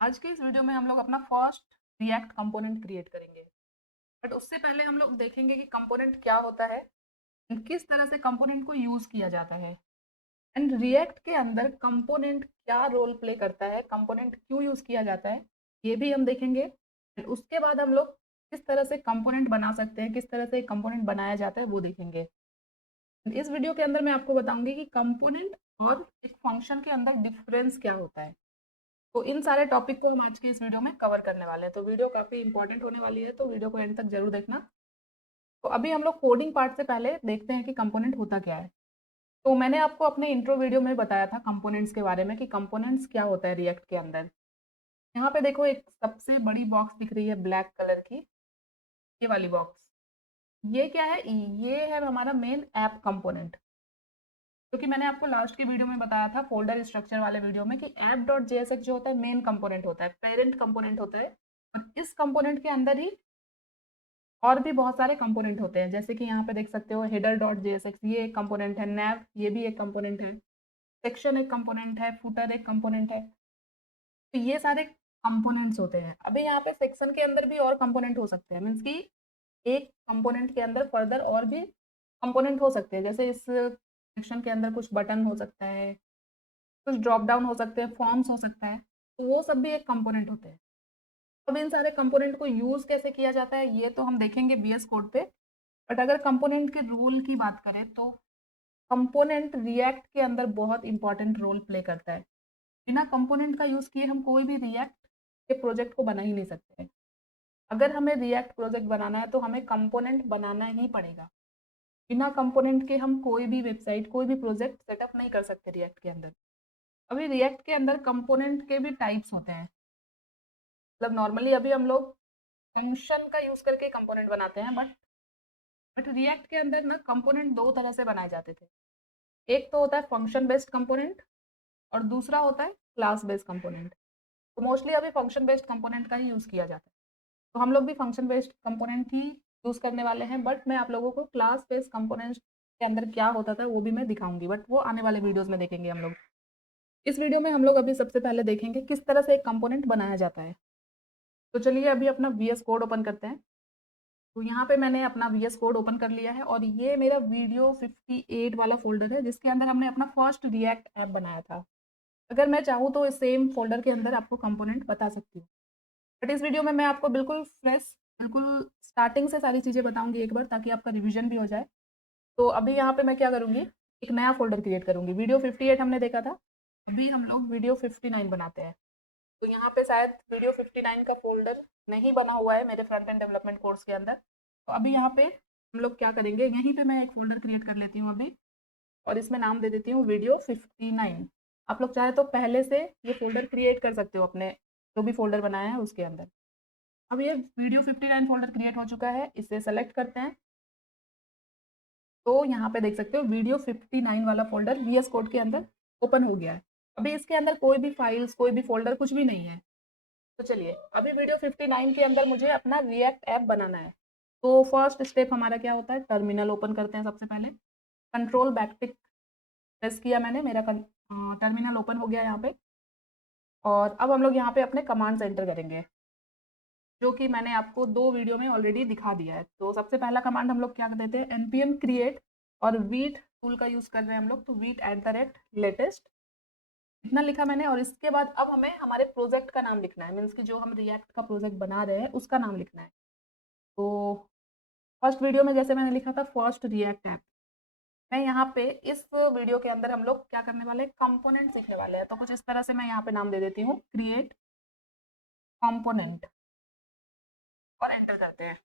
आज के इस वीडियो में हम लोग अपना फर्स्ट रिएक्ट कंपोनेंट क्रिएट करेंगे। बट उससे पहले हम लोग देखेंगे कि कंपोनेंट क्या होता है एंड किस तरह से कंपोनेंट को यूज किया जाता है एंड रिएक्ट के अंदर कंपोनेंट क्या रोल प्ले करता है, कंपोनेंट क्यों यूज किया जाता है, ये भी हम देखेंगे। एंड उसके बाद हम लोग किस तरह से कंपोनेंट बना सकते हैं, किस तरह से कंपोनेंट बनाया जाता है वो देखेंगे। इस वीडियो के अंदर मैं आपको बताऊंगी कि कंपोनेंट और एक फंक्शन के अंदर डिफरेंस क्या होता है। तो इन सारे टॉपिक को हम आज की इस वीडियो में कवर करने वाले हैं, तो वीडियो काफ़ी इंपॉर्टेंट होने वाली है, तो वीडियो को एंड तक जरूर देखना। तो अभी हम लोग कोडिंग पार्ट से पहले देखते हैं कि कंपोनेंट होता क्या है। तो मैंने आपको अपने इंट्रो वीडियो में बताया था कंपोनेंट्स के बारे में कि कंपोनेंट्स क्या होता है रिएक्ट के अंदर। यहाँ पे देखो एक सबसे बड़ी बॉक्स दिख रही है ब्लैक कलर की, ये वाली बॉक्स। ये क्या है? ये है हमारा मेन ऐप कंपोनेंट। क्योंकि मैंने आपको लास्ट की वीडियो में बताया था फोल्डर स्ट्रक्चर वाले वीडियो में कि ऐप डॉट जेएसएक्स जो होता है मेन कंपोनेंट होता है, पेरेंट कंपोनेंट होता है। और इस कंपोनेंट के अंदर ही और भी बहुत सारे कंपोनेंट होते हैं, जैसे कि यहाँ पे देख सकते हो हेडर डॉट जेएसएक्स, ये एक कंपोनेंट है। नैव ये भी एक कंपोनेंट है। सेक्शन एक कंपोनेंट है। फुटर एक कंपोनेंट है। तो ये सारे कंपोनेंट्स होते हैं। अभी यहाँ पे सेक्शन के अंदर भी और कंपोनेंट हो सकते हैं, मीन्स कि एक कंपोनेंट के अंदर फर्दर और भी कंपोनेंट हो सकते हैं। जैसे इस सेक्शन के अंदर कुछ बटन हो सकता है, कुछ ड्रॉप डाउन हो सकते हैं, फॉर्म्स हो सकता है, तो वो सब भी एक कंपोनेंट होते हैं। अब इन सारे कंपोनेंट को यूज कैसे किया जाता है ये तो हम देखेंगे बीएस कोड पे। बट अगर कंपोनेंट के रोल की बात करें तो कंपोनेंट रिएक्ट के अंदर बहुत इंपॉर्टेंट रोल प्ले करता है। बिना कंपोनेंट का यूज किए हम कोई भी रिएक्ट के प्रोजेक्ट को बना ही नहीं सकते। अगर हमें रिएक्ट प्रोजेक्ट बनाना है तो हमें कंपोनेंट बनाना ही पड़ेगा। बिना कंपोनेंट के हम कोई भी वेबसाइट, कोई भी प्रोजेक्ट सेटअप नहीं कर सकते रिएक्ट के अंदर। अभी रिएक्ट के अंदर कंपोनेंट के भी टाइप्स होते हैं। मतलब नॉर्मली अभी हम लोग फंक्शन का यूज करके कंपोनेंट बनाते हैं, बट रिएक्ट के अंदर ना कंपोनेंट दो तरह से बनाए जाते थे। एक तो होता है फंक्शन बेस्ड कंपोनेंट और दूसरा होता है क्लास बेस्ड कंपोनेंट। तो मोस्टली अभी फंक्शन बेस्ड कंपोनेंट का ही यूज किया जाता है, तो हम लोग भी फंक्शन बेस्ड कंपोनेंट ही यूज करने वाले हैं। बट मैं आप लोगों को क्लास बेस्ड कंपोनेंट के अंदर क्या होता था वो भी मैं दिखाऊंगी, बट वो आने वाले वीडियोस में देखेंगे हम लोग। इस वीडियो में हम लोग अभी सबसे पहले देखेंगे किस तरह से एक कंपोनेंट बनाया जाता है। तो चलिए अभी अपना वीएस कोड ओपन करते हैं। तो यहाँ पे मैंने अपना वीएस कोड ओपन कर लिया है और ये मेरा वीडियो 58 वाला फोल्डर है जिसके अंदर हमने अपना फर्स्ट रिएक्ट ऐप बनाया था। अगर मैं चाहूँ तो इस सेम फोल्डर के अंदर आपको कंपोनेंट बता सकती हूँ, बट इस वीडियो में मैं आपको बिल्कुल फ्रेश, बिल्कुल स्टार्टिंग से सारी चीज़ें बताऊंगी एक बार, ताकि आपका रिवीजन भी हो जाए। तो अभी यहाँ पे मैं क्या करूँगी, एक नया फोल्डर क्रिएट करूँगी। वीडियो 58 हमने देखा था, अभी हम लोग वीडियो 59 बनाते हैं। तो यहाँ पे शायद वीडियो 59 का फ़ोल्डर नहीं बना हुआ है मेरे फ्रंट एंड डेवलपमेंट कोर्स के अंदर। तो अभी यहाँ पे हम लोग क्या करेंगे, यहीं पे मैं एक फ़ोल्डर क्रिएट कर लेती हूँ अभी, और इसमें नाम दे देती हूँ वीडियो 59। आप लोग चाहे तो पहले से ये फ़ोल्डर क्रिएट कर सकते हो अपने जो भी फ़ोल्डर बनाया है उसके अंदर। अब ये वीडियो 59 फ़ोल्डर क्रिएट हो चुका है, इसे सेलेक्ट करते हैं। तो यहाँ पे देख सकते हो वीडियो 59 वाला फ़ोल्डर वीएस कोड के अंदर ओपन हो गया है। अभी इसके अंदर कोई भी फाइल्स, कोई भी फ़ोल्डर कुछ भी नहीं है। तो चलिए अभी वीडियो 59 के अंदर मुझे अपना रिएक्ट ऐप बनाना है। तो फर्स्ट स्टेप हमारा क्या होता है, टर्मिनल ओपन करते हैं सबसे पहले। कंट्रोल बैकटिक प्रेस किया मैंने, मेरा टर्मिनल ओपन हो गया यहाँ पे। और अब हम लोग यहाँ पे अपने कमांड्स एंटर करेंगे, जो कि मैंने आपको दो वीडियो में ऑलरेडी दिखा दिया है। तो सबसे पहला कमांड हम लोग क्या कर देते हैं, npm create, और वीट टूल का यूज़ कर रहे हैं हम लोग, तो वीट @latest, इतना लिखा मैंने। और इसके बाद अब हमें हमारे प्रोजेक्ट का नाम लिखना है, मीन्स कि जो हम रिएक्ट का प्रोजेक्ट बना रहे हैं उसका नाम लिखना है। तो फर्स्ट वीडियो में जैसे मैंने लिखा था फर्स्ट रिएक्ट ऐप, मैं यहाँ पे इस वीडियो के अंदर हम लोग क्या करने वाले हैं, कंपोनेंट सीखने वाले हैं। तो कुछ इस तरह से मैं यहाँ पे नाम दे देती हूँ, क्रिएट कंपोनेंट, और एंटर करते हैं।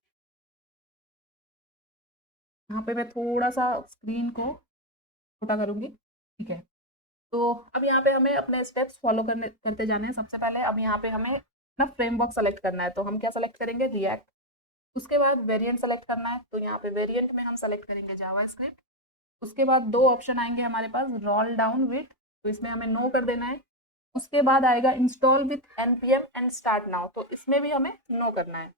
यहाँ पे मैं थोड़ा सा स्क्रीन को छोटा करूँगी, ठीक है। तो अब यहाँ पे हमें अपने स्टेप्स फॉलो करते जाने हैं। सबसे पहले अब यहाँ पे हमें ना फ्रेमवर्क सेलेक्ट करना है, तो हम क्या सेलेक्ट करेंगे, रिएक्ट। उसके बाद वेरिएंट सेलेक्ट करना है, तो यहाँ पे वेरिएंट में हम सेलेक्ट करेंगे जावास्क्रिप्ट। उसके बाद दो ऑप्शन आएंगे हमारे पास, रोल डाउन विथ, तो इसमें हमें नो कर देना है। उसके बाद आएगा install with npm and start now, तो इसमें भी हमें नो करना है।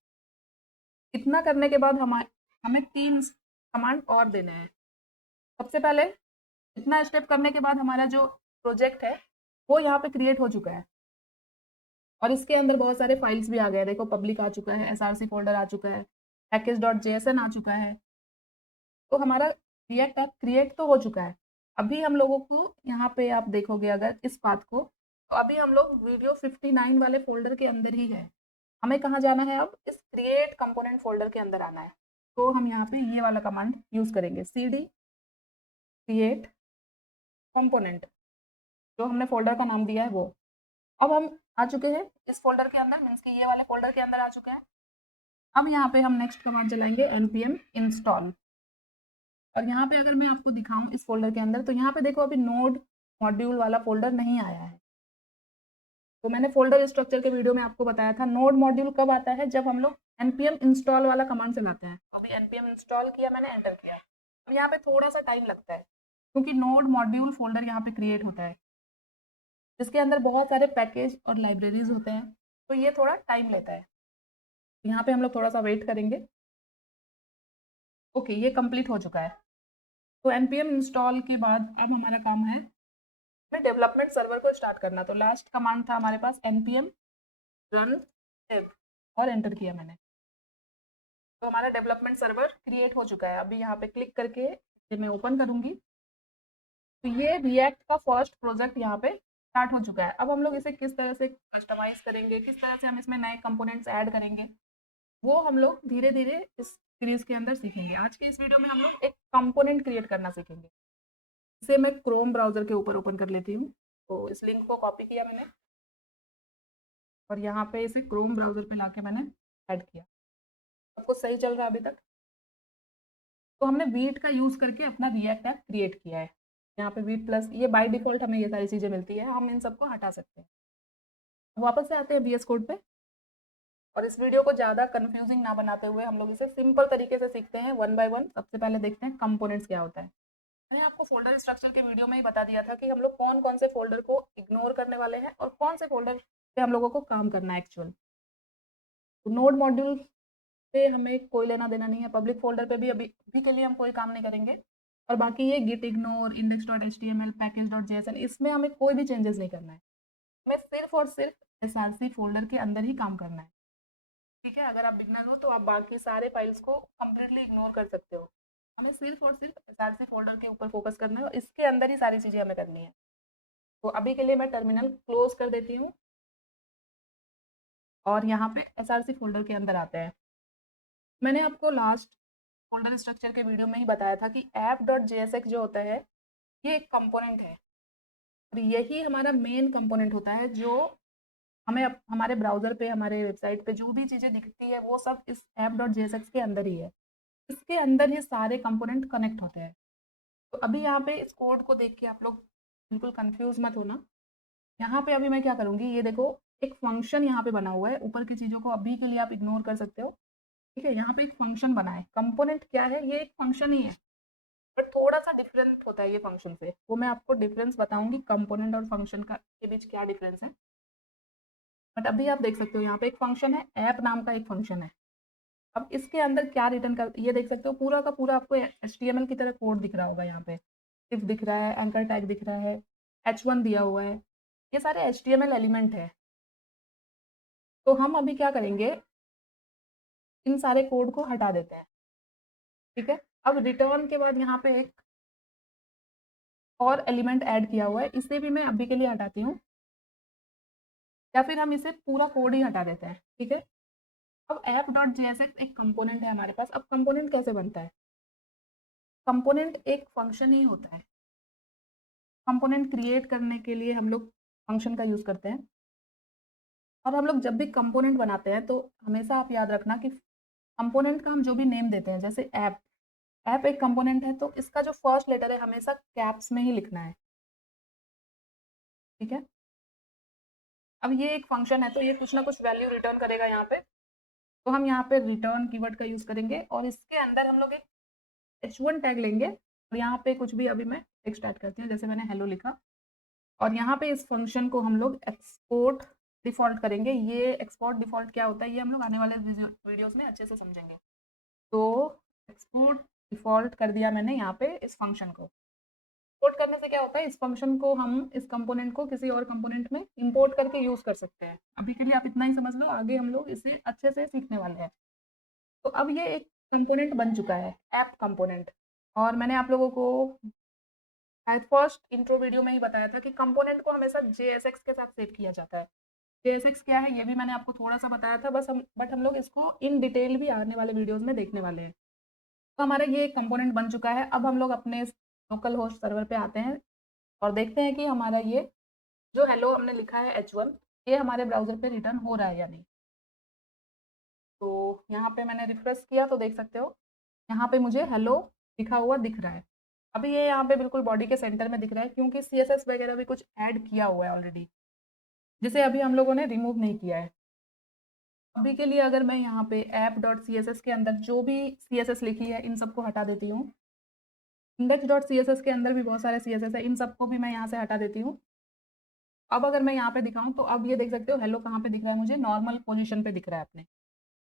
इतना करने के बाद हमें तीन कमांड और देने हैं। सबसे पहले इतना स्टेप करने के बाद हमारा जो प्रोजेक्ट है वो यहाँ पे क्रिएट हो चुका है। और इसके अंदर बहुत सारे फाइल्स भी आ गए, देखो पब्लिक आ चुका है, एसआरसी फोल्डर आ चुका है, पैकेज.जेएसएन आ चुका है। तो हमारा रिएक्ट ऐप क्रिएट तो हो चुका है। अभी हम लोगों को यहाँ पे आप देखोगे अगर इस पाथ को, तो अभी हम लोग वीडियो 59 वाले फोल्डर के अंदर ही है। हमें कहाँ जाना है, अब इस क्रिएट कंपोनेंट फोल्डर के अंदर आना है। तो हम यहाँ पे ये वाला कमांड यूज करेंगे, cd क्रिएट कंपोनेंट, जो हमने फोल्डर का नाम दिया है वो। अब हम आ चुके हैं इस फोल्डर के अंदर, मीन्स कि ये वाले फोल्डर के अंदर आ चुके हैं। अब यहाँ पे हम नेक्स्ट कमांड चलाएंगे npm install। और यहाँ पे अगर मैं आपको दिखाऊं इस फोल्डर के अंदर, तो यहाँ पे देखो अभी नोड मॉड्यूल वाला फोल्डर नहीं आया है। तो मैंने फोल्डर स्ट्रक्चर के वीडियो में आपको बताया था नोड मॉड्यूल कब आता है, जब हम लोग npm install वाला कमांड चलाते हैं। अभी npm install किया मैंने, एंटर किया। अब यहाँ पे थोड़ा सा टाइम लगता है क्योंकि नोड मॉड्यूल फोल्डर यहाँ पे क्रिएट होता है, जिसके अंदर बहुत सारे पैकेज और लाइब्रेरीज होते हैं, तो ये थोड़ा टाइम लेता है। यहाँ पे हम लोग थोड़ा सा वेट करेंगे। ओके, ये कंप्लीट हो चुका है। तो npm इंस्टॉल के बाद अब हमारा काम है डेवलपमेंट सर्वर को स्टार्ट करना। तो लास्ट कमांड था हमारे पास npm run dev, और एंटर किया मैंने। तो हमारा डेवलपमेंट सर्वर क्रिएट हो चुका है। अभी यहाँ पे क्लिक करके इसे मैं ओपन करूंगी, तो ये रिएक्ट का फर्स्ट प्रोजेक्ट यहाँ पे स्टार्ट हो चुका है। अब हम लोग इसे किस तरह से कस्टमाइज करेंगे, किस तरह से हम इसमें नए कंपोनेंट्स ऐड करेंगे, वो हम लोग धीरे धीरे इस सीरीज के अंदर सीखेंगे। आज के इस वीडियो में हम लोग एक कंपोनेंट क्रिएट करना सीखेंगे। इसे मैं क्रोम ब्राउजर के ऊपर ओपन कर लेती हूँ। तो इस लिंक को कॉपी किया मैंने और यहाँ पे इसे क्रोम ब्राउजर पे लाके मैंने ऐड किया। आपको सही चल रहा है अभी तक? तो हमने वीट का यूज करके अपना रिएक्ट ऐप क्रिएट किया है। यहाँ पे वीट प्लस, ये बाय डिफॉल्ट हमें ये सारी चीजें मिलती है, हम इन सबको हटा सकते हैं। वापस से आते हैं VS कोड पे, और इस वीडियो को ज़्यादा कंफ्यूजिंग ना बनाते हुए हम लोग इसे सिंपल तरीके से सीखते हैं, वन बाय वन। सबसे पहले देखते हैं कंपोनेंट्स क्या होता है। मैंने आपको फोल्डर स्ट्रक्चर के वीडियो में ही बता दिया था कि हम लोग कौन कौन से फोल्डर को इग्नोर करने वाले हैं और कौन से फोल्डर पे हम लोगों को काम करना है एक्चुअल। तो नोड मॉड्यूल पे हमें कोई लेना देना नहीं है, पब्लिक फोल्डर पे भी अभी के लिए हम कोई काम नहीं करेंगे। और बाकी ये गिट इग्नोर, index.html, पैकेज.json, इसमें हमें कोई भी चेंजेस नहीं करना है। हमें सिर्फ और सिर्फ एसआरसी फोल्डर के अंदर ही काम करना है। ठीक है, अगर आप बिगनर हो तो आप बाकी सारे फाइल्स को कम्प्लीटली इग्नोर कर सकते हो। हमें सिर्फ और सिर्फ एसआरसी फोल्डर के ऊपर फोकस करना है और इसके अंदर ही सारी चीज़ें हमें करनी है। तो अभी के लिए मैं टर्मिनल क्लोज कर देती हूँ और यहाँ पे एसआरसी फोल्डर के अंदर आते हैं। मैंने आपको लास्ट फोल्डर स्ट्रक्चर के वीडियो में ही बताया था कि app.jsx जो होता है ये एक कंपोनेंट है, और यही हमारा मेन कंपोनेंट होता है जो हमें हमारे ब्राउजर पे, हमारे वेबसाइट पे जो भी चीज़ें दिखती है वो सब इस app.jsx के अंदर ही है। इसके अंदर ये सारे कंपोनेंट कनेक्ट होते हैं। तो अभी यहाँ पे इस कोड को देख के आप लोग बिल्कुल कंफ्यूज मत होना। यहाँ पे अभी मैं क्या करूँगी, ये देखो एक फंक्शन यहाँ पे बना हुआ है। ऊपर की चीज़ों को अभी के लिए आप इग्नोर कर सकते हो। ठीक है, यहाँ पे एक फंक्शन बना है। कंपोनेंट क्या है, ये एक फंक्शन ही है, बट थोड़ा सा डिफरेंट होता है ये फंक्शन से। वो मैं आपको डिफरेंस बताऊंगी कंपोनेंट और फंक्शन का के बीच क्या डिफरेंस है। बट अभी आप देख सकते हो यहाँ पे एक फंक्शन है, ऐप नाम का एक फंक्शन है। अब इसके अंदर क्या रिटर्न कर, ये देख सकते हो पूरा का पूरा आपको HTML की तरह कोड दिख रहा होगा। यहाँ पे इफ दिख रहा है, एंकर टैग दिख रहा है, H1 दिया हुआ है, ये सारे HTML एलिमेंट है। तो हम अभी क्या करेंगे, इन सारे कोड को हटा देते हैं। ठीक है, अब रिटर्न के बाद यहाँ पे एक और एलिमेंट ऐड किया हुआ है, इसे भी मैं अभी के लिए हटाती हूँ, या फिर हम इसे पूरा कोड ही हटा देते हैं। ठीक है, अब app.jsx एक कंपोनेंट है हमारे पास। अब कंपोनेंट कैसे बनता है, कंपोनेंट एक फंक्शन ही होता है। कंपोनेंट क्रिएट करने के लिए हम लोग फंक्शन का यूज़ करते हैं। और हम लोग जब भी कंपोनेंट बनाते हैं तो हमेशा आप याद रखना कि कंपोनेंट का हम जो भी नेम देते हैं, जैसे ऐप, ऐप एक कंपोनेंट है तो इसका जो फर्स्ट लेटर है हमेशा कैप्स में ही लिखना है। ठीक है, अब ये एक फंक्शन है तो ये कुछ ना कुछ वैल्यू रिटर्न करेगा यहाँ पे। तो हम यहाँ पे रिटर्न कीवर्ड का यूज़ करेंगे और इसके अंदर हम लोग एक H1 टैग लेंगे। और यहाँ पे कुछ भी अभी मैं टेक्स्ट ऐड करती हूँ, जैसे मैंने हेलो लिखा। और यहाँ पे इस फंक्शन को हम लोग एक्सपोर्ट डिफ़ॉल्ट करेंगे। ये एक्सपोर्ट डिफ़ॉल्ट क्या होता है ये हम लोग आने वाले वीडियोस में अच्छे से समझेंगे। तो एक्सपोर्ट डिफ़ॉल्ट कर दिया मैंने यहाँ पे इस फंक्शन को। इंपोर्ट करने से क्या होता है, इस फंक्शन को हम इस कंपोनेंट को किसी और कंपोनेंट में इंपोर्ट करके यूज कर सकते हैं। अभी के लिए आप इतना ही समझ लो, आगे हम लोग इसे अच्छे से सीखने वाले हैं। तो अब ये एक कंपोनेंट बन चुका है, ऐप कंपोनेंट। और मैंने आप लोगों को फर्स्ट इंट्रो वीडियो में ही बताया था कि कंपोनेंट को हमेशा JSX के साथ सेव किया जाता है। JSX क्या है ये भी मैंने आपको थोड़ा सा बताया था, बट हम लोग इसको इन डिटेल भी आने वाले वीडियोस में देखने वाले हैं। तो हमारा ये एक कंपोनेंट बन चुका है। अब हम लोग अपने लोकल होस्ट सर्वर पे आते हैं और देखते हैं कि हमारा ये जो हेलो हमने लिखा है H1, ये हमारे ब्राउजर पे रिटर्न हो रहा है या नहीं। तो यहाँ पे मैंने रिफ्रेश किया तो देख सकते हो, यहाँ पे मुझे हेलो लिखा हुआ दिख रहा है। अभी ये यहाँ पे बिल्कुल बॉडी के सेंटर में दिख रहा है, क्योंकि CSS वगैरह भी कुछ ऐड किया हुआ है ऑलरेडी, जिसे अभी हम लोगों ने रिमूव नहीं किया है। अभी के लिए अगर मैं यहाँ पे app.css के अंदर जो भी CSS लिखी है इन सबको हटा देती हूँ। index.css के अंदर भी बहुत सारे CSS है, इन सबको भी मैं यहाँ से हटा देती हूँ। अब अगर मैं यहाँ पे दिखाऊँ तो अब ये देख सकते हो हेलो कहाँ पे दिख रहा है, मुझे नॉर्मल पोजीशन पे दिख रहा है अपने।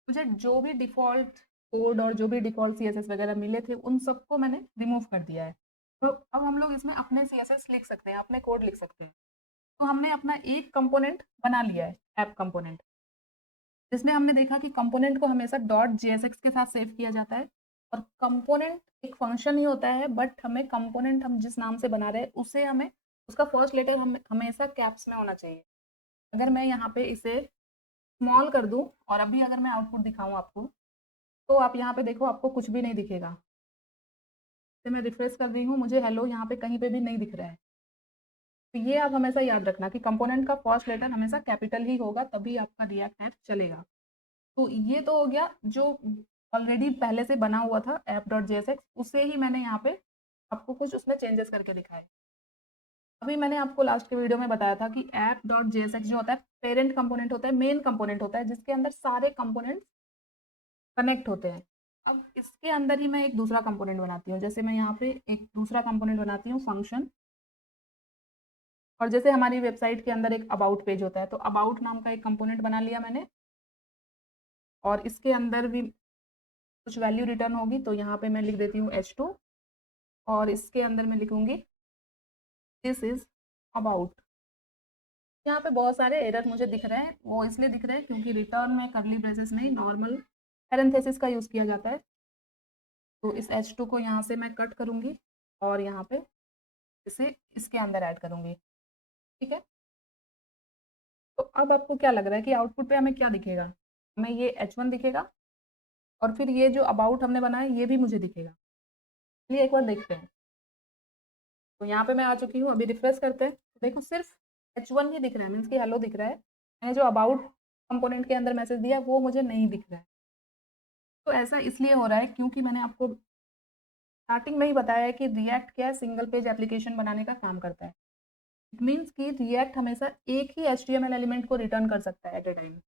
मुझे जो भी डिफ़ॉल्ट कोड और जो भी डिफ़ॉल्ट CSS वगैरह मिले थे उन सबको मैंने रिमूव कर दिया है। तो अब हम लोग इसमें अपने CSS लिख सकते हैं, अपने कोड लिख सकते हैं। तो हमने अपना एक कंपोनेंट बना लिया है, ऐप कंपोनेंट, जिसमें हमने देखा कि कंपोनेंट को हमेशा .jsx के साथ सेव किया जाता है। और कंपोनेंट एक फंक्शन ही होता है, बट हमें कंपोनेंट हम जिस नाम से बना रहे हैं उसे हमें उसका फर्स्ट लेटर हमेशा कैप्स में होना चाहिए। अगर मैं यहाँ पे इसे स्मॉल कर दूँ और अभी अगर मैं आउटपुट दिखाऊँ आपको, तो आप यहाँ पे देखो आपको कुछ भी नहीं दिखेगा। तो मैं रिफ्रेश कर रही हूँ, मुझे हेलो यहाँ पे कहीं पे भी नहीं दिख रहा है। तो ये आप हमेशा याद रखना कि कंपोनेंट का फर्स्ट लेटर हमेशा कैपिटल ही होगा, तभी आपका रिएक्ट ऐप चलेगा। तो ये तो हो गया जो ऑलरेडी पहले से बना हुआ था app.jsx, उसे ही मैंने यहाँ पे आपको कुछ उसमें चेंजेस करके दिखाए। अभी मैंने आपको लास्ट के वीडियो में बताया था कि app.jsx जो होता है पेरेंट कंपोनेंट होता है, मेन कंपोनेंट होता है, जिसके अंदर सारे कंपोनेंट्स कनेक्ट होते हैं। अब इसके अंदर ही मैं एक दूसरा कंपोनेंट बनाती हूँ, जैसे मैं यहाँ पे एक दूसरा कंपोनेंट बनाती हूँ फंक्शन। और जैसे हमारी वेबसाइट के अंदर एक अबाउट पेज होता है, तो अबाउट नाम का एक कंपोनेंट बना लिया मैंने, और इसके अंदर भी कुछ वैल्यू रिटर्न होगी, तो यहाँ पे मैं लिख देती हूँ H2 और इसके अंदर मैं लिखूंगी दिस इज अबाउट। यहाँ पे बहुत सारे एरर मुझे दिख रहे हैं, वो इसलिए दिख रहे हैं क्योंकि रिटर्न में करली ब्रेसेस नहीं, नॉर्मल पैरेंथेसिस का यूज़ किया जाता है। तो इस H2 को यहाँ से मैं कट करूँगी और यहाँ पे इसे इसके अंदर ऐड करूँगी, ठीक है। तो अब आपको क्या लग रहा है कि आउटपुट पे हमें क्या दिखेगा? हमें ये H1 दिखेगा और फिर ये जो अबाउट हमने बनाया ये भी मुझे दिखेगा। चलिए एक बार देखते हैं। तो यहाँ पे मैं आ चुकी हूँ, अभी रिफ्रेश करते हैं। देखो सिर्फ H1 ही दिख रहा है, मीन्स कि हेलो दिख रहा है। मैंने जो अबाउट कंपोनेंट के अंदर मैसेज दिया वो मुझे नहीं दिख रहा है। तो ऐसा इसलिए हो रहा है क्योंकि मैंने आपको स्टार्टिंग में ही बताया है कि रिएक्ट क्या है, सिंगल पेज एप्लीकेशन बनाने का काम करता है। इट मीन्स कि रिएक्ट हमेशा एक ही HTML एलिमेंट को रिटर्न कर सकता है एट ए टाइम।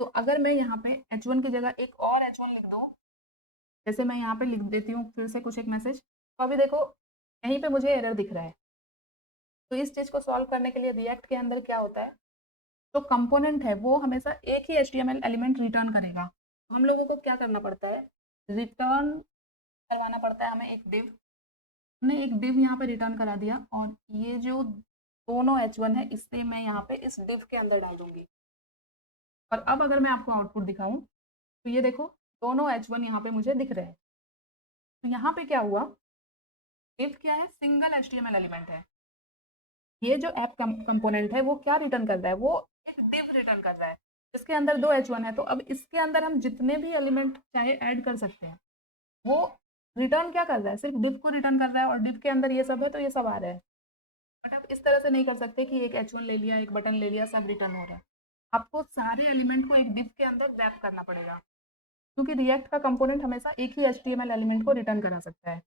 तो अगर मैं यहाँ पे H1 की जगह एक और H1 लिख दूँ, जैसे मैं यहाँ पे लिख देती हूँ फिर से कुछ एक मैसेज, तो अभी देखो यहीं पे मुझे एरर दिख रहा है। तो इस चीज़ को सॉल्व करने के लिए रिएक्ट के अंदर क्या होता है, जो कंपोनेंट है वो हमेशा एक ही HTML एलिमेंट रिटर्न करेगा। तो हम लोगों को क्या करना पड़ता है, रिटर्न करवाना पड़ता है हमें एक डिव। हमने एक डिव यहाँ पे रिटर्न करा दिया और ये जो दोनों H1 है इससे मैं यहाँ पे इस डिव के अंदर डाल दूंगी। और अब अगर मैं आपको आउटपुट दिखाऊं तो ये देखो दोनों H1 यहाँ पे मुझे दिख रहे हैं। तो यहाँ पे क्या हुआ, डिव क्या है, सिंगल HTML एलिमेंट है। ये जो ऐप कंपोनेंट है वो क्या रिटर्न कर रहा है, वो एक डिव रिटर्न कर रहा है जिसके अंदर दो H1 है। तो अब इसके अंदर हम जितने भी एलिमेंट चाहे ऐड कर सकते हैं। वो रिटर्न क्या कर रहा है, सिर्फ डिव को रिटर्न कर रहा है और डिव के अंदर ये सब है तो ये सब आ रहा है। बट आप इस तरह से नहीं कर सकते कि एक H1 ले लिया, एक बटन ले लिया, सब रिटर्न हो रहा है। आपको सारे एलिमेंट को एक डिव के अंदर रैप करना पड़ेगा, क्योंकि रिएक्ट का कंपोनेंट हमेशा एक ही HTML एलिमेंट को रिटर्न करा सकता है।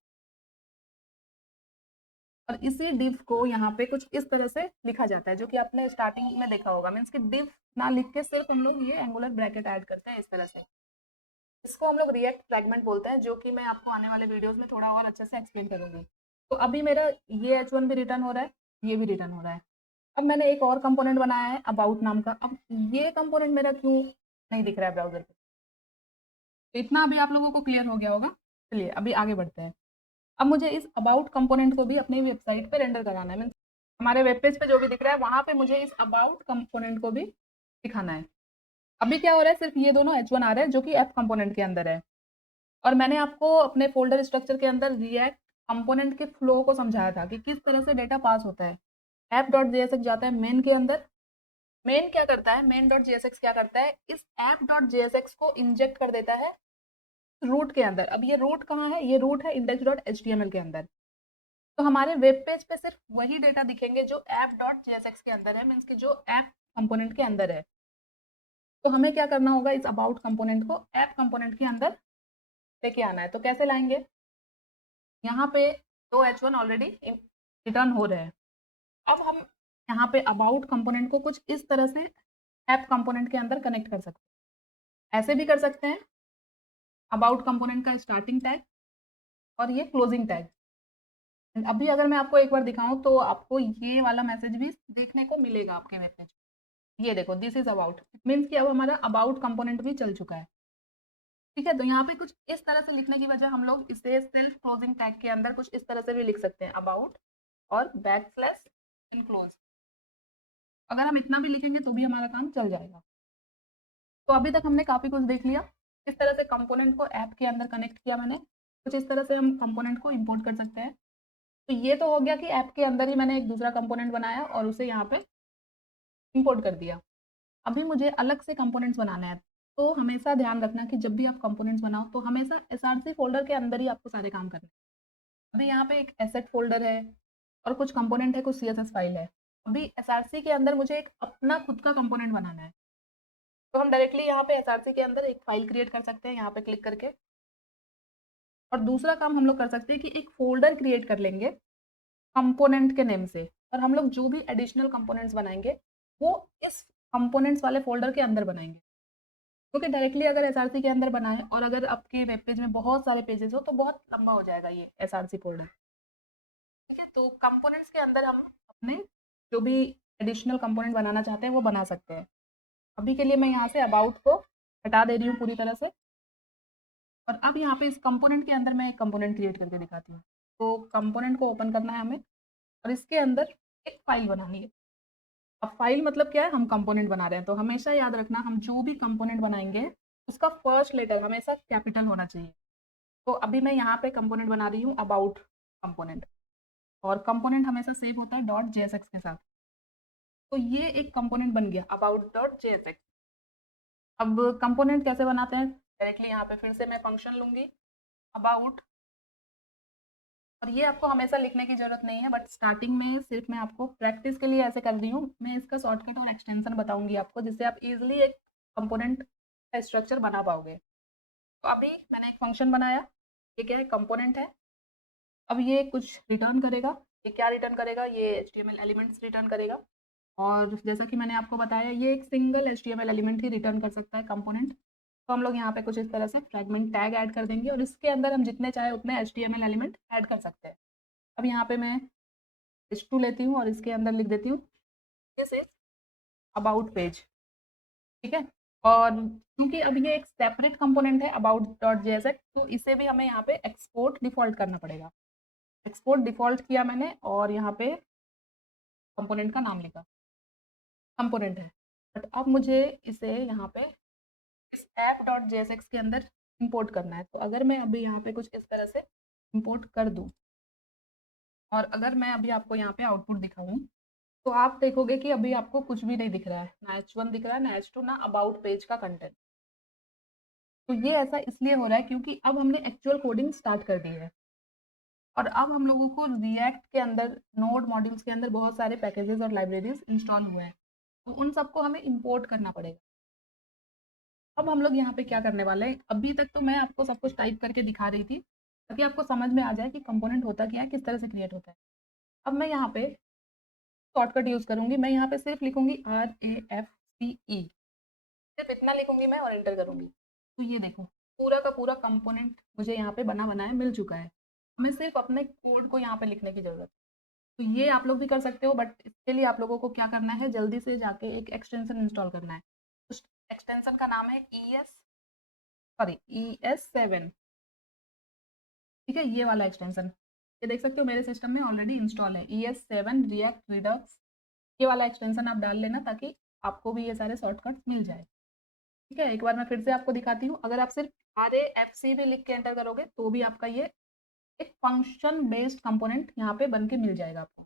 और इसी डिव को यहाँ पे कुछ इस तरह से लिखा जाता है, जो कि आपने स्टार्टिंग में देखा होगा, मीन्स कि डिव ना लिख के सिर्फ हम लोग ये एंगुलर ब्रैकेट ऐड करते हैं इस तरह से। इसको हम लोग रिएक्ट फ्रैगमेंट बोलते हैं, जो कि मैं आपको आने वाले वीडियोस में थोड़ा और अच्छे से एक्सप्लेन करूंगी। तो अभी मेरा ये H1 भी रिटर्न हो रहा है, ये भी रिटर्न हो रहा है। अब मैंने एक और कंपोनेंट बनाया है अबाउट नाम का। अब ये कंपोनेंट मेरा क्यों नहीं दिख रहा है ब्राउजर पे, तो इतना अभी आप लोगों को क्लियर हो गया होगा। चलिए अभी आगे बढ़ते हैं। अब मुझे इस अबाउट कंपोनेंट को भी अपनी वेबसाइट पे रेंडर कराना है, मीन्स हमारे वेब पेज पे जो भी दिख रहा है वहाँ पे मुझे इस अबाउट कंपोनेंट को भी दिखाना है। अभी क्या हो रहा है, सिर्फ ये दोनों H1 आ रहे हैं जो कि ऐप कंपोनेंट के अंदर है, और मैंने आपको अपने फोल्डर स्ट्रक्चर के अंदर रिएक्ट कंपोनेंट के फ्लो को समझाया था कि किस तरह से डेटा पास होता है। ऐप डॉट जेएसएक्स जाता है मेन के अंदर, मेन क्या करता है, मेन डॉट जेएसएक्स क्या करता है, इस ऐप डॉट जेएसएक्स को इंजेक्ट कर देता है रूट के अंदर। अब ये रूट कहाँ है, ये रूट है इंडेक्स डॉट एचटीएमएल के अंदर। तो हमारे वेब पेज पे सिर्फ वही डेटा दिखेंगे जो ऐप डॉट जेएसएक्स के अंदर है, मीन्स कि जो ऐप कंपोनेंट के अंदर है। तो हमें क्या करना होगा, इस अबाउट कंपोनेंट को ऐप कंपोनेंट के अंदर लेके आना है। तो कैसे लाएंगे, यहाँ पे दो H1 ऑलरेडी रिटर्न हो रहे हैं। अब हम यहाँ पे अबाउट कंपोनेंट को कुछ इस तरह से ऐप कंपोनेंट के अंदर कनेक्ट कर सकते हैं। ऐसे भी कर सकते हैं, अबाउट कंपोनेंट का स्टार्टिंग टैग और ये क्लोजिंग टैग। अभी अगर मैं आपको एक बार दिखाऊं तो आपको ये वाला मैसेज भी देखने को मिलेगा आपके वेब पेज। ये देखो, दिस इज अबाउट, मीन्स कि अब हमारा अबाउट कंपोनेंट भी चल चुका है। ठीक है, तो यहाँ पे कुछ इस तरह से लिखने की वजह हम लोग इसे सेल्फ क्लोजिंग टैग के अंदर कुछ इस तरह से भी लिख सकते हैं, अबाउट और बैकस्लैश इनक्लोज। अगर हम इतना भी लिखेंगे तो भी हमारा काम चल जाएगा। तो अभी तक हमने काफ़ी कुछ देख लिया, इस तरह से कंपोनेंट को ऐप के अंदर कनेक्ट किया मैंने। कुछ इस तरह से हम कंपोनेंट को इंपोर्ट कर सकते हैं। तो ये तो हो गया कि ऐप के अंदर ही मैंने एक दूसरा कंपोनेंट बनाया और उसे यहाँ पे इंपोर्ट कर दिया। अभी मुझे अलग से कंपोनेंट्स बनाने हैं। तो हमेशा ध्यान रखना कि जब भी आप कंपोनेंट्स बनाओ तो हमेशा एसआरसी फोल्डर के अंदर ही आपको सारे काम करने हैं। अभी यहाँ पे एक एसेट फोल्डर है और कुछ कंपोनेंट है, कुछ सीएसएस फाइल है। अभी एसआरसी के अंदर मुझे एक अपना खुद का कंपोनेंट बनाना है। तो हम डायरेक्टली यहाँ पे एसआरसी के अंदर एक फाइल क्रिएट कर सकते हैं यहाँ पे क्लिक करके। और दूसरा काम हम लोग कर सकते हैं कि एक फोल्डर क्रिएट कर लेंगे कंपोनेंट के नेम से, और हम लोग जो भी एडिशनल कंपोनेंट्स बनाएंगे वो इस कंपोनेंट्स वाले फोल्डर के अंदर बनाएंगे। क्योंकि डायरेक्टली अगर एसआरसी के अंदर बनाए और अगर आपके वेब पेज में बहुत सारे पेजेस हो तो बहुत लंबा हो जाएगा ये एसआरसी फोल्डर। ठीक है, तो कंपोनेंट्स के अंदर हम अपने जो भी एडिशनल कंपोनेंट बनाना चाहते हैं वो बना सकते हैं। अभी के लिए मैं यहाँ से अबाउट को हटा दे रही हूँ पूरी तरह से, और अब यहाँ पे इस कंपोनेंट के अंदर मैं एक कंपोनेंट क्रिएट करके दिखाती हूँ। तो कंपोनेंट को ओपन करना है हमें और इसके अंदर एक फाइल बनानी है। अब फाइल मतलब क्या है, हम कंपोनेंट बना रहे हैं, तो हमेशा याद रखना हम जो भी कंपोनेंट बनाएंगे उसका फर्स्ट लेटर हमेशा कैपिटल होना चाहिए। तो अभी मैं यहाँ पे कंपोनेंट बना रही हूँ अबाउट कंपोनेंट, और कंपोनेंट हमेशा सेव होता है डॉट जेएसएक्स के साथ। तो ये एक कंपोनेंट बन गया अबाउट डॉट जेएसएक्स। अब कंपोनेंट कैसे बनाते हैं, डायरेक्टली यहाँ पे फिर से मैं फंक्शन लूंगी अबाउट, और ये आपको हमेशा लिखने की जरूरत नहीं है, बट स्टार्टिंग में सिर्फ मैं आपको प्रैक्टिस के लिए ऐसे कर रही हूँ। मैं इसका शॉर्टकट और एक्सटेंशन बताऊंगी आपको, जिससे आप इजिली एक कंपोनेंट का स्ट्रक्चर बना पाओगे। तो अभी मैंने एक फंक्शन बनाया, ये क्या है, कंपोनेंट है। अब ये कुछ रिटर्न करेगा, ये क्या रिटर्न करेगा, ये HTML एलिमेंट्स रिटर्न करेगा। और जैसा कि मैंने आपको बताया ये एक सिंगल HTML एलिमेंट ही रिटर्न कर सकता है कंपोनेंट। तो हम लोग यहाँ पे कुछ इस तरह से फ्रैगमेंट टैग ऐड कर देंगे और इसके अंदर हम जितने चाहे उतने HTML एलिमेंट ऐड कर सकते हैं। अब यहाँ पे मैं h2 लेती हूँ और इसके अंदर लिख देती हूँ दिस इज अबाउट पेज। ठीक है, और क्योंकि अब ये एक सेपरेट कंपोनेंट है अबाउट डॉट जेएसएक्स, तो इसे भी हमें यहाँ पे एक्सपोर्ट डिफॉल्ट करना पड़ेगा। एक्सपोर्ट डिफॉल्ट किया मैंने और यहाँ पे कंपोनेंट का नाम लिखा, कंपोनेंट है। बट अब मुझे इसे यहाँ पे इस ऐप डॉट जेएसएक्स के अंदर इंपोर्ट करना है। तो अगर मैं अभी यहाँ पे कुछ इस तरह से इंपोर्ट कर दूँ और अगर मैं अभी आपको यहाँ पे आउटपुट दिखाऊँ तो आप देखोगे कि अभी आपको कुछ भी नहीं दिख रहा है, ना H1 दिख रहा है, ना H2, ना अबाउट पेज का कंटेंट। तो ये ऐसा इसलिए हो रहा है क्योंकि अब हमने एक्चुअल कोडिंग स्टार्ट कर दी है, और अब हम लोगों को रिएक्ट के अंदर नोड मॉड्यूल्स के अंदर बहुत सारे पैकेजेस और लाइब्रेरीज इंस्टॉल हुए हैं, तो उन सबको हमें इंपोर्ट करना पड़ेगा। अब हम लोग यहाँ पे क्या करने वाले हैं, अभी तक तो मैं आपको सब कुछ टाइप करके दिखा रही थी ताकि आपको समझ में आ जाए कि कंपोनेंट होता क्या है, किस तरह से क्रिएट होता है। अब मैं यहाँ पे शॉर्टकट यूज़ करूँगी, मैं यहाँ पे सिर्फ लिखूंगी RAFCE, सिर्फ इतना लिखूंगी मैं और एंटर करूंगी। तो ये देखो पूरा का पूरा कंपोनेंट मुझे यहाँ पे बना बनाया मिल चुका है। हमें सिर्फ अपने कोड को यहाँ पे लिखने की जरूरत है। तो ये आप लोग भी कर सकते हो, बट इसके लिए आप लोगों को क्या करना है, जल्दी से जाके एक एक्सटेंशन इंस्टॉल करना है। उस एक्सटेंशन का नाम है ES7। ठीक है, ये वाला एक्सटेंशन। ये देख सकते हो मेरे सिस्टम में ऑलरेडी इंस्टॉल है ES7 रिएक्ट रिडक्स। ये वाला एक्सटेंशन आप डाल लेना ताकि आपको भी ये सारे शॉर्टकट्स मिल जाए। ठीक है, एक बार मैं फिर से आपको दिखाती हूँ। अगर आप सिर्फ RAFC भी लिख के एंटर करोगे तो भी आपका ये एक फंक्शन बेस्ड कंपोनेंट यहाँ पे बन के मिल जाएगा आपको।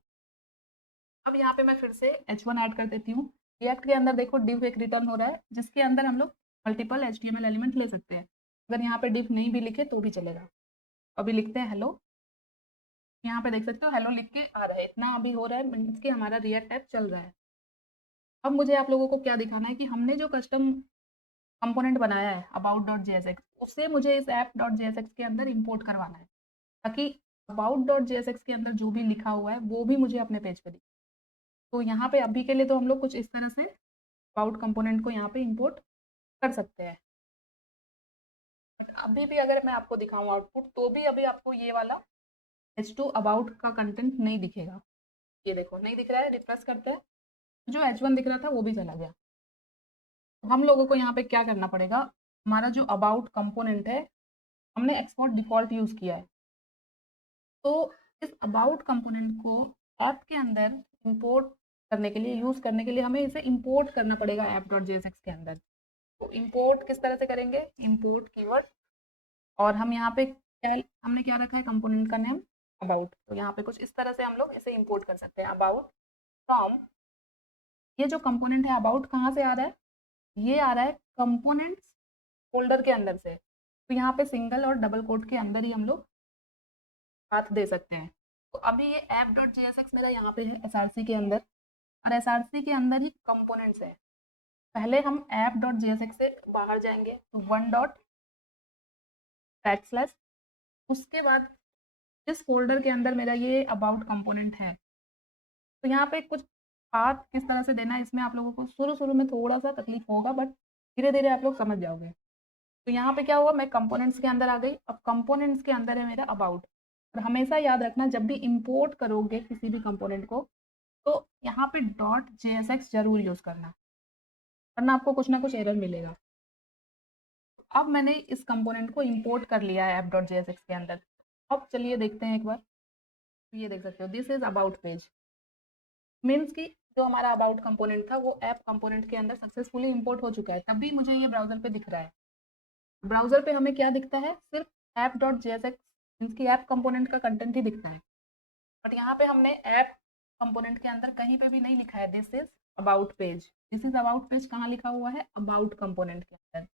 अब यहाँ पे मैं फिर से H1 ऐड कर देती हूँ। रिएक्ट के अंदर देखो div एक रिटर्न हो रहा है जिसके अंदर हम लोग मल्टीपल HTML एलिमेंट ले सकते हैं। अगर यहाँ पे div नहीं भी लिखे तो भी चलेगा। अभी लिखते हैं हेलो। यहाँ पे देख सकते हो हेलो लिख के आ रहा है, इतना अभी हो रहा है मीन्स कि हमारा रिएक्ट ऐप चल रहा है। अब मुझे आप लोगों को क्या दिखाना है कि हमने जो कस्टम कंपोनेंट बनाया है about.jsx उससे मुझे इस app.jsx के अंदर इंपोर्ट करवाना है ताकि about.jsx के अंदर जो भी लिखा हुआ है वो भी मुझे अपने पेज पे दिखे। तो यहाँ पे अभी के लिए तो हम लोग कुछ इस तरह से about कंपोनेंट को यहाँ पे इंपोर्ट कर सकते हैं। बट अभी भी अगर मैं आपको दिखाऊँ आउटपुट तो भी अभी आपको ये वाला H2 about का कंटेंट नहीं दिखेगा। ये देखो नहीं दिख रहा है, रिफ्रेश करते हैं, जो H1 दिख रहा था वो भी चला गया। तो हम लोगों को यहाँ पे क्या करना पड़ेगा, हमारा जो अबाउट कंपोनेंट है हमने एक्सपोर्ट डिफॉल्ट यूज़ किया है, तो इस अबाउट कंपोनेंट को ऐप के अंदर इंपोर्ट करने के लिए यूज़ करने के लिए हमें इसे इंपोर्ट करना पड़ेगा app.jsx के अंदर। तो इंपोर्ट किस तरह से करेंगे, इंपोर्ट कीवर्ड, और हम यहाँ पे क्या हमने क्या रखा है कंपोनेंट का नेम अबाउट। तो यहाँ पे कुछ इस तरह से हम लोग इसे इंपोर्ट कर सकते हैं अबाउट फ्रॉम। ये जो कंपोनेंट है अबाउट कहाँ से आ रहा है, ये आ रहा है कंपोनेंट्स फोल्डर के अंदर से। तो यहाँ पे सिंगल और डबल कोट के अंदर ही हम लोग हाथ दे सकते हैं। तो अभी ये app.jsx मेरा यहाँ पे है SRC के अंदर, और SRC के अंदर ही कंपोनेंट्स है। पहले हम app.jsx से बाहर जाएंगे तो वन डॉट बैकस्लैश, उसके बाद इस फोल्डर के अंदर मेरा ये अबाउट कंपोनेंट है। तो यहाँ पे कुछ हाथ किस तरह से देना है इसमें आप लोगों को शुरू में थोड़ा सा तकलीफ होगा, बट धीरे धीरे आप लोग समझ जाओगे। तो यहाँ पे क्या हुआ, मैं कंपोनेंट्स के अंदर आ गई। अब कंपोनेंट्स के अंदर है मेरा अबाउट, और हमेशा याद रखना जब भी इंपोर्ट करोगे किसी भी कंपोनेंट को तो यहाँ पे .jsx जरूर यूज़ करना, वरना आपको कुछ ना कुछ एरर मिलेगा। अब मैंने इस कंपोनेंट को इंपोर्ट कर लिया है app.jsx के अंदर। अब चलिए देखते हैं एक बार। ये देख सकते हो this is about page, means कि जो हमारा अबाउट कंपोनेंट था वो ऐप कंपोनेंट के अंदर सक्सेसफुली इंपोर्ट हो चुका है, तभी मुझे ये ब्राउजर पे दिख रहा है। ब्राउजर पे हमें क्या दिखता है, सिर्फ app.jsx मीन्स कि ऐप कंपोनेंट का कंटेंट ही दिखता है। बट यहाँ पे हमने ऐप कंपोनेंट के अंदर कहीं पे भी नहीं लिखा है this is about page. This is about page कहाँ लिखा हुआ है, अबाउट कंपोनेंट के अंदर,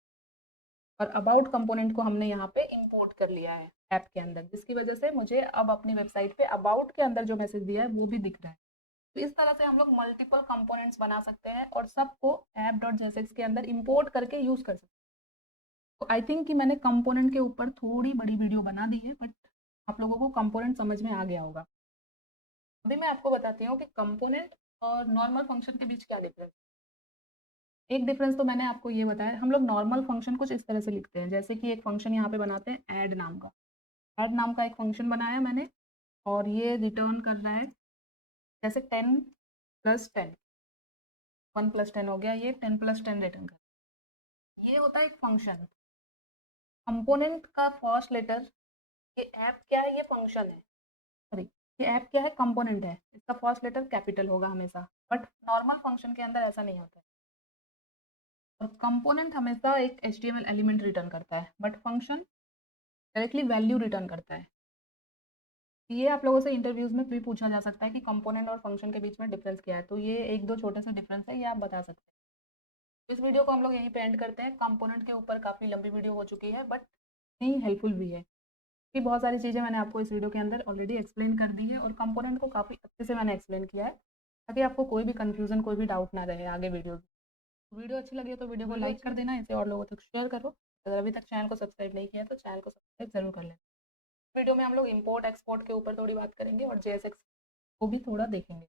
और अबाउट कंपोनेंट को हमने यहाँ पे इंपोर्ट कर लिया है ऐप के अंदर, जिसकी वजह से मुझे अब अपनी वेबसाइट पे अबाउट के अंदर जो मैसेज दिया है वो भी दिख रहा है। तो इस तरह से हम लोग मल्टीपल कंपोनेंट्स बना सकते हैं और सबको app.jsx के अंदर इंपोर्ट करके यूज कर सकते हैं। तो आई थिंक कि मैंने कंपोनेंट के ऊपर थोड़ी बड़ी वीडियो बना दी है, बट आप लोगों को कंपोनेंट समझ में आ गया होगा। अभी मैं आपको बताती हूँ कि कंपोनेंट और नॉर्मल फंक्शन के बीच क्या डिफरेंस। एक डिफरेंस तो मैंने आपको ये बताया, हम लोग नॉर्मल फंक्शन कुछ इस तरह से लिखते हैं, जैसे कि एक फंक्शन यहाँ पे बनाते हैं ऐड नाम का। ऐड नाम का एक फंक्शन बनाया मैंने और ये रिटर्न कर रहा है जैसे 10 + 10, 1 + 10 हो गया, ये 10 + 10 रिटर्न कर। ये होता है एक फंक्शन। कंपोनेंट का फर्स्ट लेटर, ये ऐप क्या है, ये फंक्शन है, सॉरी ये ऐप क्या है, कंपोनेंट है, इसका फर्स्ट लेटर कैपिटल होगा हमेशा। बट नॉर्मल फंक्शन के अंदर ऐसा नहीं होता है, और कंपोनेंट हमेशा एक HTML एलिमेंट रिटर्न करता है, but function directly value return करता है। ये आप लोगों से इंटरव्यूज में भी पूछा जा सकता है कि कंपोनेंट और फंक्शन के बीच में डिफरेंस क्या है, तो ये एक दो छोटे से डिफरेंस है, ये आप बता सकते हैं। तो इस वीडियो को हम लोग यहीं पे एंड करते हैं। कंपोनेंट के ऊपर काफ़ी लंबी वीडियो हो चुकी है, बट नहीं हेल्पफुल भी है कि बहुत सारी चीज़ें मैंने आपको इस वीडियो के अंदर ऑलरेडी एक्सप्लेन कर दी है, और कंपोनेंट को काफ़ी अच्छे से मैंने एक्सप्लेन किया है ताकि आपको कोई भी कन्फ्यूजन कोई भी डाउट ना रहे आगे वीडियो। वीडियो अच्छी लगी हो तो वीडियो को लाइक कर देना, इसे और लोगों तक शेयर करो। अगर अभी तक चैनल को सब्सक्राइब नहीं किया तो चैनल को सब्सक्राइब जरूर कर लें। वीडियो में हम लोग इंपोर्ट एक्सपोर्ट के ऊपर थोड़ी बात करेंगे और JSX को भी थोड़ा देखेंगे।